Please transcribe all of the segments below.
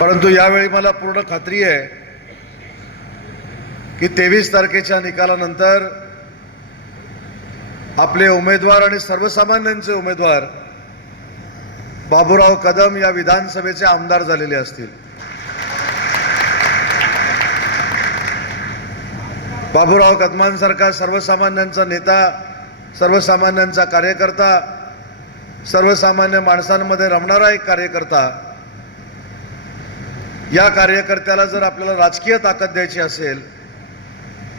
परंतु यावेळी मला पूर्ण खात्री आहे की तेवीस तारखेच्या निकालानंतर आपले उमेदवार आणि सर्वसामान्यांचे उमेदवार बाबूराव कदम या विधानसभेचे आमदार झालेले असतील. बाबूराव कदमांसारखा सर्वसामान्यांचा नेता सर्वसामान्यांचा कार्यकर्ता सर्वसामान्य माणसांमध्ये रमणारा एक कार्यकर्ता या कार्यकर्त्याला जर आपल्याला राजकीय ताकद द्यायची असेल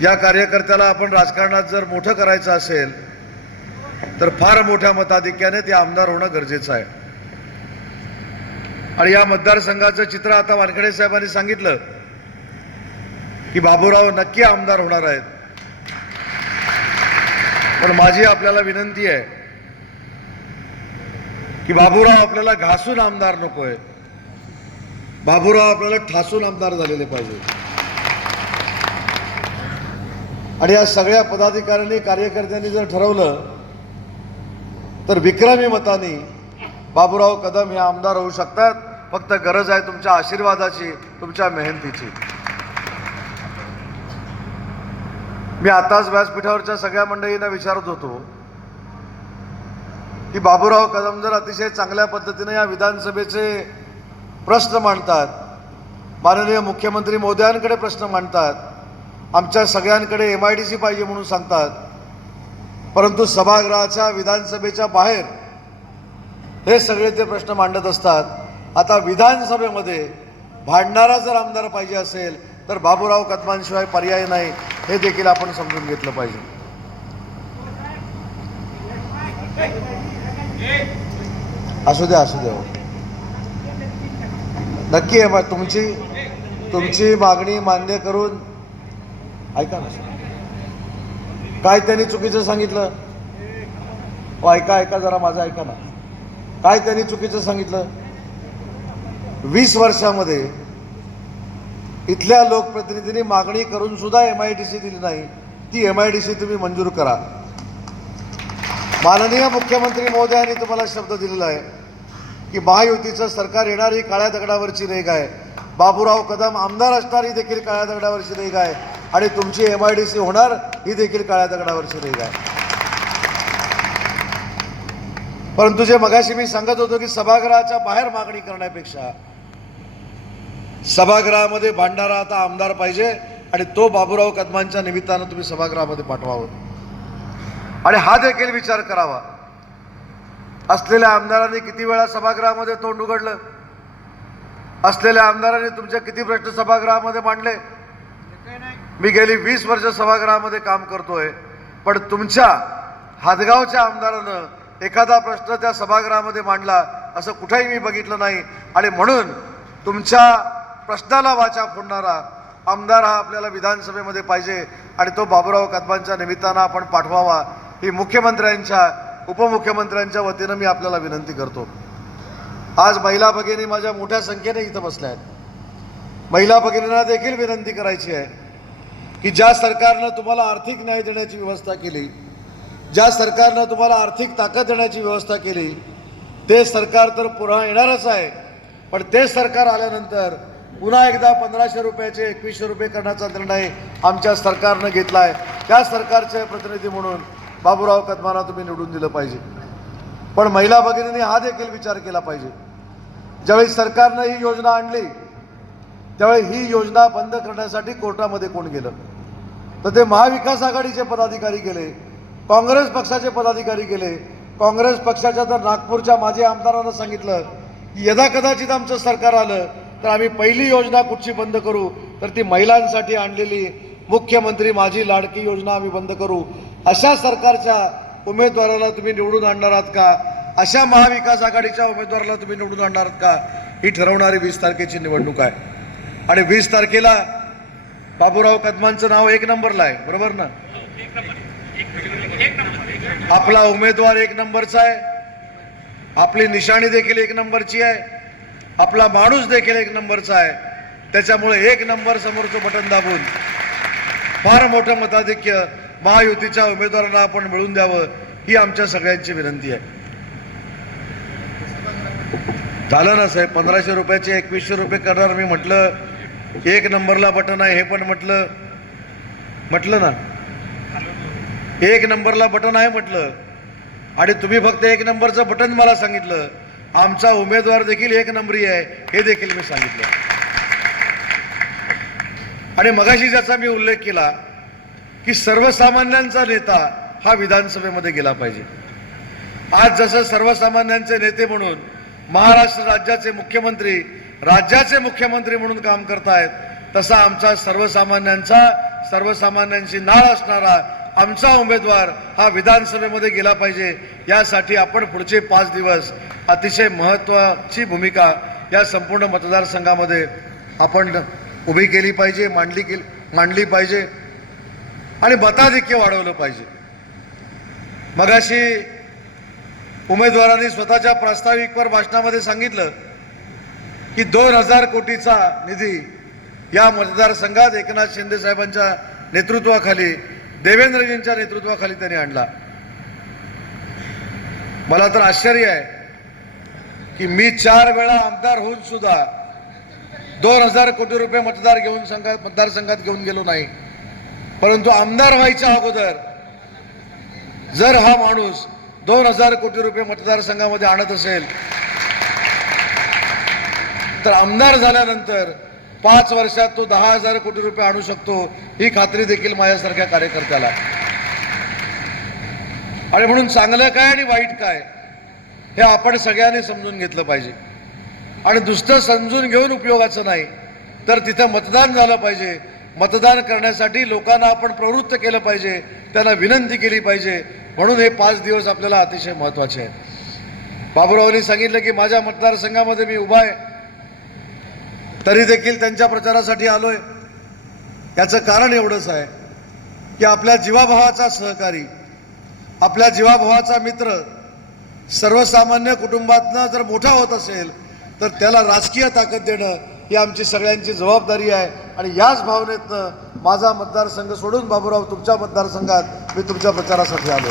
या कार्यकर्त्याला आपण राजकारणात जर मोठं करायचं असेल तर फार मोठ्या मताधिक्याने ते आमदार होणं गरजेचं आहे. आणि या मतदारसंघाचं चित्र आता वानखडे साहेबांनी सांगितलं की बाबूराव नक्की आमदार होणार आहेत. पण माझी आपल्याला विनंती आहे की बाबूराव आपल्याला घासून आमदार नकोय. बाबूराव आपल्याला ठासून आमदार झालेले पाहिजे. आणि या सगळ्या पदाधिकाऱ्यांनी कार्यकर्त्यांनी जर ठरवलं तर विक्रमी मताने बाबूराव कदम हे आमदार होऊ शकतात. फक्त गरज आहे तुमच्या आशीर्वादाची तुमच्या मेहनतीची. मी आताच व्यासपीठावरच्या सगळ्या मंडळींना विचारत होतो की बाबूराव कदम जर अतिशय चांगल्या पद्धतीने या विधानसभेचे प्रश्न मांडतात. माननीय मुख्यमंत्री मोदयांकडे प्रश्न मांडतात. आमच्या सगळ्यांकडे एम आय डी सी पाहिजे म्हणून सांगतात. परंतु सभागृहाच्या विधानसभेच्या बाहेर हे सगळे ते प्रश्न मांडत असतात. आता विधानसभेमध्ये भांडणारा जर आमदार पाहिजे असेल तर बाबूराव कदमांशिवाय पर्याय नाही हे देखील आपण समजून घेतलं पाहिजे. असू द्या असू द्या. नक्की आहे मग तुमची तुमची मागणी मान्य करून ऐका ना. काय त्यांनी चुकीचं सांगितलं? हो ऐका ऐका जरा माझं ऐका ना. काय त्यांनी चुकीचं सांगितलं? वीस वर्षामध्ये इथल्या लोकप्रतिनिधींनी मागणी करून सुद्धा एम आय डी सी दिली नाही. ती एम आय डी सी तुम्ही मंजूर करा. माननीय मुख्यमंत्री महोदयांनी तुम्हाला शब्द दिलेला आहे. की महायुतीचं सरकार येणार ही काळ्या दगडावरची रेग आहे. बाबूराव कदम आमदार असणार ही देखील काळ्या दगडावरची रेग आहे. आणि तुमची एम आय डी सी होणार ही देखील काळ्या दगडावरची रेग आहे. परंतु जे मगाशी मी सांगत होतो की सभागृहाच्या बाहेर मागणी करण्यापेक्षा सभागृहामध्ये भांडारा आता आमदार पाहिजे आणि तो बाबूराव कदमांच्या निमित्तानं तुम्ही सभागृहामध्ये पाठवावं. आणि हा देखील विचार करावा. असलेल्या आमदारांनी किती वेळा सभागृहामध्ये तोंड उघडलं? असलेल्या आमदारांनी तुमचे किती प्रश्न सभागृहामध्ये मांडले? मी गेली वीस वर्ष सभागृहामध्ये काम करतोय पण तुमच्या हादगावच्या आमदारानं एखादा प्रश्न त्या सभागृहामध्ये मांडला असं कुठेही मी बघितलं नाही. आणि म्हणून तुमच्या प्रश्नाला वाचा फोडणारा आमदार हा आपल्याला विधानसभेमध्ये पाहिजे आणि तो बाबूराव कदमांच्या निमित्तानं आपण पाठवावा ही मुख्यमंत्र्यांच्या उपमुख्यमंत्र्यांच्या वतीनं मी आपल्याला विनंती करतो. आज महिला भगिनी माझ्या मोठ्या संख्येने इथं बसल्या आहेत. महिला भगिनींना देखील विनंती करायची आहे की ज्या सरकारनं तुम्हाला आर्थिक न्याय देण्याची व्यवस्था केली ज्या सरकारनं तुम्हाला आर्थिक ताकद देण्याची व्यवस्था केली ते सरकार तर पुन्हा येणारच आहे. पण ते सरकार आल्यानंतर पुन्हा एकदा पंधराशे रुपयाचे एकवीसशे रुपये करण्याचा निर्णय आमच्या सरकारनं घेतला आहे त्या सरकारचे प्रतिनिधी म्हणून बाबूराव कदमांना तुम्ही निवडून दिलं पाहिजे. पण महिला भगिनींनी हा देखील विचार केला पाहिजे. ज्यावेळी सरकारनं ही योजना आणली त्यावेळी ही योजना बंद करण्यासाठी कोर्टामध्ये कोण गेलं? तर ते महाविकास आघाडीचे पदाधिकारी गेले काँग्रेस पक्षाचे पदाधिकारी गेले. काँग्रेस पक्षाच्या तर नागपूरच्या माजी आमदारांना सांगितलं की यदा कदाचित आमचं सरकार आलं तर आम्ही पहिली योजना कुठची बंद करू? तर ती महिलांसाठी आणलेली मुख्यमंत्री माझी लाडकी योजना आम्ही बंद करू. अशा सरकारच्या उमेदवाराला तुम्ही निवडून आणणार आहात का? अशा महाविकास आघाडीच्या उमेदवाराला तुम्ही निवडून आणणार आहात का? ही ठरवणारी वीस तारखेची निवडणूक आहे. आणि वीस तारखेला बाबूराव कदमांचं नाव एक नंबरला आहे बरोबर ना? आपला उमेदवार एक नंबरचा आहे. आपली निशाणी देखील एक नंबरची आहे. आपला माणूस देखील एक नंबरचा आहे. त्याच्यामुळे एक नंबर समोरचं बटन दाबून फार मोठं मताधिक्य महायुतीच्या उमेदवारांना आपण मिळून द्यावं ही आमच्या सगळ्यांची विनंती आहे. झालं ना साहेब पंधराशे रुपयाचे एकवीसशे रुपये करणार. मी म्हटलं एक नंबरला बटन आहे हे पण म्हटलं. म्हटलं ना. एक नंबरला बटन आहे म्हटलं. आणि तुम्ही फक्त एक नंबरचं बटन मला सांगितलं. आमचा उमेदवार देखील एक नंबरी आहे हे देखील मी सांगितलं. आणि मगाशी ज्याचा मी उल्लेख केला की सर्वसामान्यांचा नेता हा विधानसभेमध्ये गेला पाहिजे. आज जसं सर्वसामान्यांचे नेते म्हणून महाराष्ट्र राज्याचे मुख्यमंत्री राज्याचे मुख्यमंत्री म्हणून काम करतायत तसा आमचा सर्वसामान्यांचा सर्वसामान्यांची नाळ असणारा आमचा उमेदवार हा विधानसभेमध्ये गेला पाहिजे. यासाठी आपण पुढचे पाच दिवस अतिशय महत्त्वाची भूमिका या संपूर्ण मतदारसंघामध्ये आपण उभी केली पाहिजे मांडली केली मांडली पाहिजे. आणि मताधिक्य वाढवलं पाहिजे. मगाशी उमेदवारांनी स्वतःच्या प्रास्ताविकवर भाषणामध्ये सांगितलं की दोन हजार कोटीचा निधी या मतदारसंघात एकनाथ शिंदे साहेबांच्या नेतृत्वाखाली देवेंद्रजींच्या नेतृत्वाखाली त्यांनी आणला. मला तर आश्चर्य आहे की मी चार वेळा आमदार होऊन सुद्धा दोन हजार कोटी रुपये मतदार घेऊन संघात मतदारसंघात घेऊन गेलो नाही. परंतु आमदार व्हायच्या अगोदर जर हा माणूस दोन हजार कोटी रुपये मतदारसंघामध्ये आणत असेल तर आमदार झाल्यानंतर पाच वर्षात तो दहा हजार कोटी रुपये आणू शकतो ही खात्री देखील माझ्यासारख्या कार्यकर्त्याला. आणि म्हणून चांगलं काय आणि वाईट काय हे आपण सगळ्यांनी समजून घेतलं पाहिजे. आणि दुसरं समजून घेऊन उपयोगाचं नाही तर तिथं मतदान झालं पाहिजे मतदान करण्यासाठी लोकांना आपण प्रवृत्त केलं पाहिजे त्यांना विनंती केली पाहिजे. म्हणून हे पाच दिवस आपल्याला अतिशय महत्त्वाचे आहेत. बाबूरावांनी सांगितलं की माझ्या मतदारसंघामध्ये मी उभा आहे. तरी देखील त्यांच्या प्रचारासाठी आलोय. याचं कारण एवढंच आहे की आपल्या जीवाभावाचा सहकारी आपल्या जीवाभावाचा मित्र सर्वसामान्य कुटुंबातनं जर मोठा होत असेल तर त्याला राजकीय ताकद देणं ही आमची सगळ्यांची जबाबदारी आहे. आणि याच भावनेतनं माझा मतदारसंघ सोडून बाबूराव तुमच्या मतदारसंघात मी तुमच्या प्रचारासाठी आलो.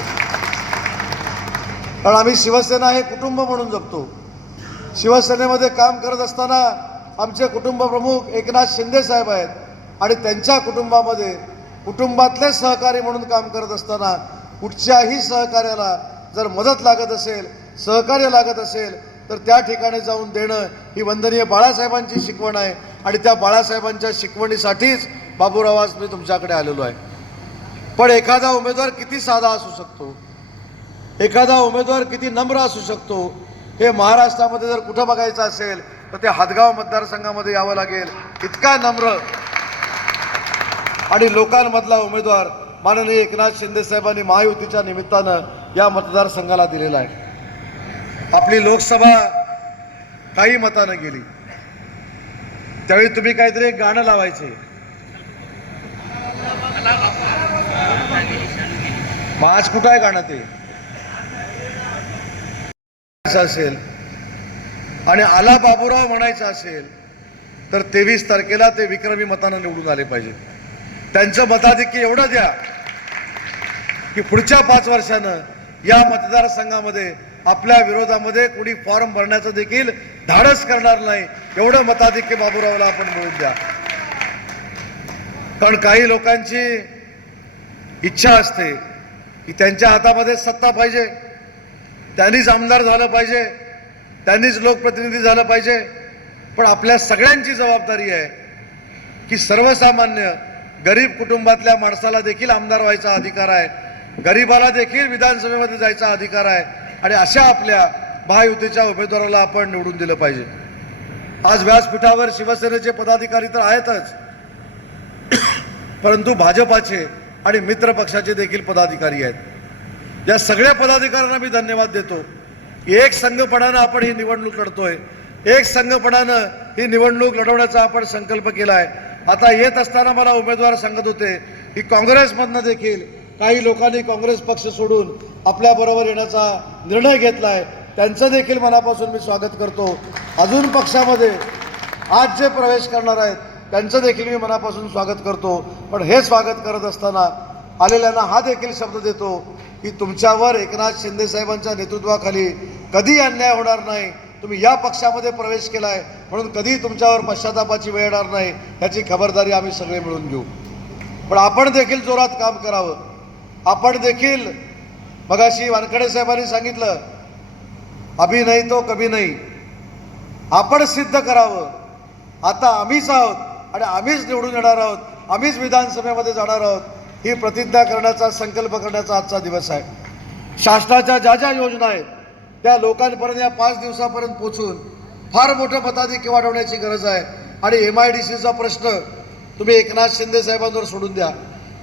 कारण आम्ही शिवसेना हे कुटुंब म्हणून जगतो शिवसेनेमध्ये काम करत असताना आमचे कुटुंब प्रमुख एकनाथ शिंदे साहेब आहेत. आणि त्यांच्या कुटुंबामध्ये कुटुंबातले सहकारी म्हणून काम करत असताना कुठच्याही सहकार्याला जर मदत लागत असेल सहकार्य लागत असेल तर त्या ठिकाणी जाऊन देणं ही वंदनीय बाळासाहेबांची शिकवण आहे. आणि त्या बाळासाहेबांच्या शिकवणीसाठीच बाबूराव आज मी तुमच्याकडे आलेलो आहे. पण एखादा उमेदवार किती साधा असू शकतो? एखादा उमेदवार किती नम्र असू शकतो? हे महाराष्ट्रामध्ये जर कुठं बघायचं असेल तर ते हातगाव मतदारसंघामध्ये यावं लागेल. इतका नम्र. आणि लोकांमधला उमेदवार माननीय एकनाथ शिंदे साहेबांनी महायुतीच्या निमित्तानं या मतदारसंघाला दिलेला आहे. आपली लोकसभा काही मतानं गेली. त्यावेळी तुम्ही काहीतरी एक गाणं लावायचे. आज कुठं आहे गाणं ते? असेल. आणि आला बाबूराव म्हणायचं असेल तर तेवीस तारखेला ते विक्रमी मतानं निवडून आले पाहिजे त्यांचं मताधिक्य एवढं द्या की पुढच्या पाच वर्षानं या मतदारसंघामध्ये आपल्या विरोधामध्ये कुणी फॉर्म भरण्याचं देखील धाडस करणार नाही. एवढं मताधिक्य बाबूरावला आपण मिळून द्या. कारण काही लोकांची इच्छा असते की त्यांच्या हातामध्ये सत्ता पाहिजे. त्यांनीच आमदार झालं पाहिजे. त्यांनीच लोकप्रतिनिधी झालं पाहिजे. पण आपल्या सगळ्यांची जबाबदारी आहे की सर्वसामान्य गरीब कुटुंबातल्या माणसाला देखील आमदार व्हायचा अधिकार आहे. गरीबाला देखील विधानसभेमध्ये जायचा अधिकार आहे. आणि अशा आपल्या महायुतीच्या उमेदवाराला आपण निवडून दिलं पाहिजे. आज व्यासपीठावर शिवसेनेचे पदाधिकारी तर आहेतच. परंतु भाजपाचे आणि मित्र पक्षाचे देखील पदाधिकारी आहेत. या सगळ्या पदाधिकाऱ्यांना मी धन्यवाद देतो. एक संघपणानं आपण ही निवडणूक लढतोय. एक संघपणानं ही निवडणूक लढवण्याचा आपण संकल्प केला आहे आता येत असताना मला उमेदवार सांगत होते की काँग्रेसमधनं देखील काही लोकांनी काँग्रेस पक्ष सोडून आपल्याबरोबर येण्याचा निर्णय घेतला आहे त्यांचं देखील मनापासून मी स्वागत करतो. अजून पक्षामध्ये आज जे प्रवेश करणार आहेत त्यांचं देखील मी मनापासून स्वागत करतो. पण हे स्वागत करत असताना आलेल्यांना हा देखील शब्द देतो की तुमच्यावर एकनाथ शिंदे साहेबांच्या नेतृत्वाखाली कधी अन्याय होणार नाही. तुम्ही या पक्षामध्ये प्रवेश केलाय म्हणून कधी तुमच्यावर पश्चातापाची वेळ येणार नाही याची खबरदारी आम्ही सगळे मिळून घेऊ. पण आपण देखील जोरात काम करावं. आपण देखील मगाशी वानखडे साहेबांनी सांगितलं अभि नाही तो कभी नाही. आपण सिद्ध करावं. आता आम्हीच आहोत आणि आम्हीच निवडून येणार आहोत. आम्हीच विधानसभेमध्ये जाणार आहोत. ही प्रतिज्ञा करण्याचा संकल्प करण्याचा आजचा दिवस आहे. शासनाच्या ज्या ज्या योजना आहेत त्या लोकांपर्यंत या पाच दिवसापर्यंत पोचून फार मोठं मताधिक्य वाढवण्याची गरज आहे. आणि एम आय डी सीचा प्रश्न तुम्ही एकनाथ शिंदे साहेबांवर सोडून द्या.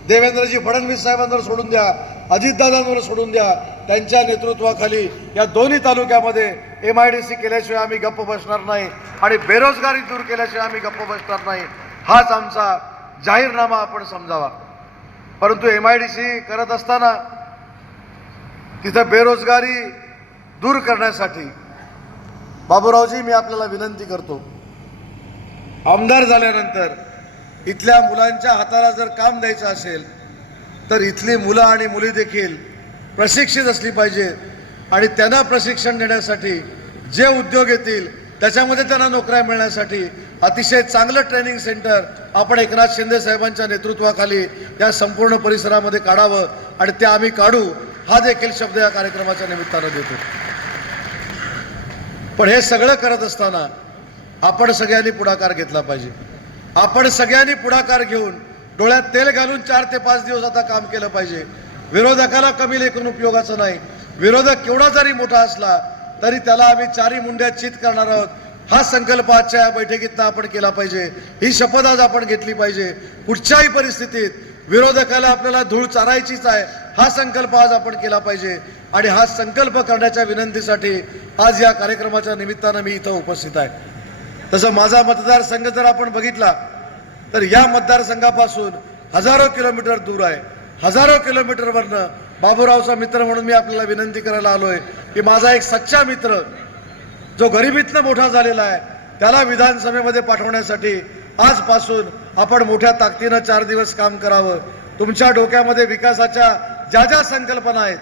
देवेंद्रजी फडणवीस साहेबांवर सोडून द्या. अजितदादांवर सोडून द्या. त्यांच्या नेतृत्वाखाली या दोन्ही तालुक्यामध्ये एम आय डी सी केल्याशिवाय आम्ही गप्प बसणार नाही आणि बेरोजगारी दूर केल्याशिवाय आम्ही गप्प बसणार नाही. हाच आमचा जाहीरनामा आपण समजावा. परंतु एम आय डी सी करत असताना तिथं बेरोजगारी दूर करण्यासाठी बाबूरावजी मी आपल्याला विनंती करतो. आमदार झाल्यानंतर इथल्या मुलांच्या हाताला जर काम द्यायचं असेल तर इथली मुलं आणि मुली देखील प्रशिक्षित असली पाहिजे आणि त्यांना प्रशिक्षण देण्यासाठी जे उद्योग येतील त्याच्यामध्ये त्यांना नोकऱ्या मिळण्यासाठी अतिशय चांगलं ट्रेनिंग सेंटर आपण एकनाथ शिंदे साहेबांच्या नेतृत्वाखाली या संपूर्ण परिसरामध्ये काढावं आणि ते आम्ही काढू हा देखील शब्द या कार्यक्रमाच्या निमित्तानं देतो. पण हे सगळं करत असताना आपण सगळ्यांनी पुढाकार घेतला पाहिजे. आपण सगळ्यांनी पुढाकार घेऊन डोळ्यात तेल घालून चार ते पाच दिवस आता काम केलं पाहिजे. विरोधकाला कमी लेखून उपयोगाचं नाही. विरोधक केवढा जरी मोठा असला तरी त्याला आम्ही चारी मुंड्यात चित करणार आहोत. हा संकल्प आजच्या या बैठकीतनं आपण केला पाहिजे. ही शपथ आज आपण घेतली पाहिजे. कुठच्याही परिस्थितीत विरोधकाला आपल्याला धूळ चारायचीच आहे हा संकल्प आज आपण केला पाहिजे. आणि हा संकल्प करण्याच्या विनंतीसाठी आज या कार्यक्रमाच्या निमित्तानं मी इथं उपस्थित आहे. तसं माझा मतदारसंघ जर आपण बघितला तर या मतदारसंघापासून हजारो किलोमीटर दूर आहे. हजारो किलोमीटरवरनं बाबूरावचा मित्र म्हणून मी आपल्याला विनंती करायला आलोय की माझा एक सच्चा मित्र जो गरिबीतनं मोठा झालेला आहे त्याला विधानसभेमध्ये पाठवण्यासाठी आजपासून आपण मोठ्या ताकदीनं चार दिवस काम करावं. तुमच्या डोक्यामध्ये विकासाच्या ज्या ज्या संकल्पना आहेत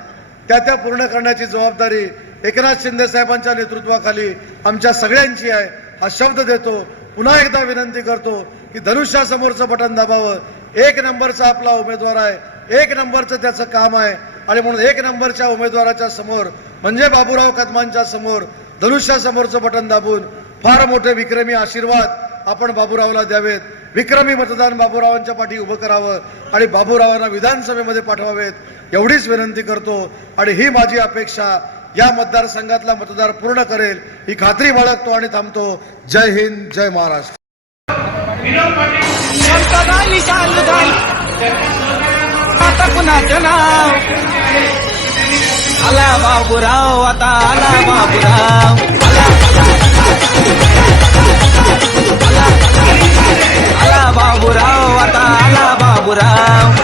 त्या त्या पूर्ण करण्याची जबाबदारी एकनाथ शिंदे साहेबांच्या नेतृत्वाखाली आमच्या सगळ्यांची आहे. हा शब्द देतो. पुन्हा एकदा विनंती करतो की धनुष्यासमोरचं बटन दाबावं. एक नंबरचा आपला उमेदवार आहे. एक नंबरचं त्याचं काम आहे. आणि म्हणून एक नंबरच्या उमेदवाराच्या समोर म्हणजे बाबूराव कदमांच्या समोर धनुष्यासमोरचं बटन दाबून फार मोठे विक्रमी आशीर्वाद आपण बाबूरावला द्यावेत. विक्रमी मतदान बाबूरावांच्या पाठी उभं करावं आणि बाबूरावांना विधानसभेमध्ये पाठवावेत. एवढीच विनंती करतो. आणि ही माझी अपेक्षा या मतदारसंघातला मतदार पूर्ण करेल ही खात्री बाळगतो आणि थांबतो जय हिंद जय महाराष्ट्र आला बाबूराव आता आला बाबूराव आला बाबूराव आता आला बाबूराव आला बाबूराव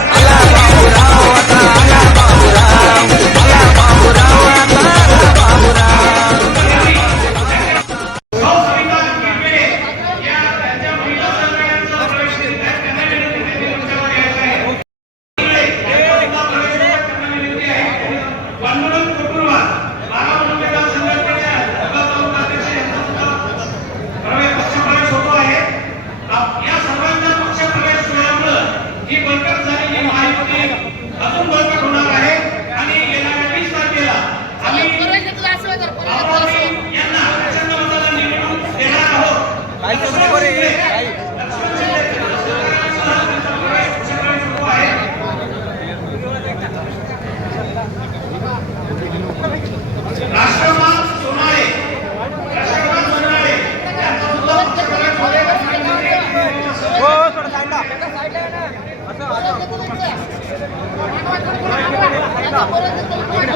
¿Por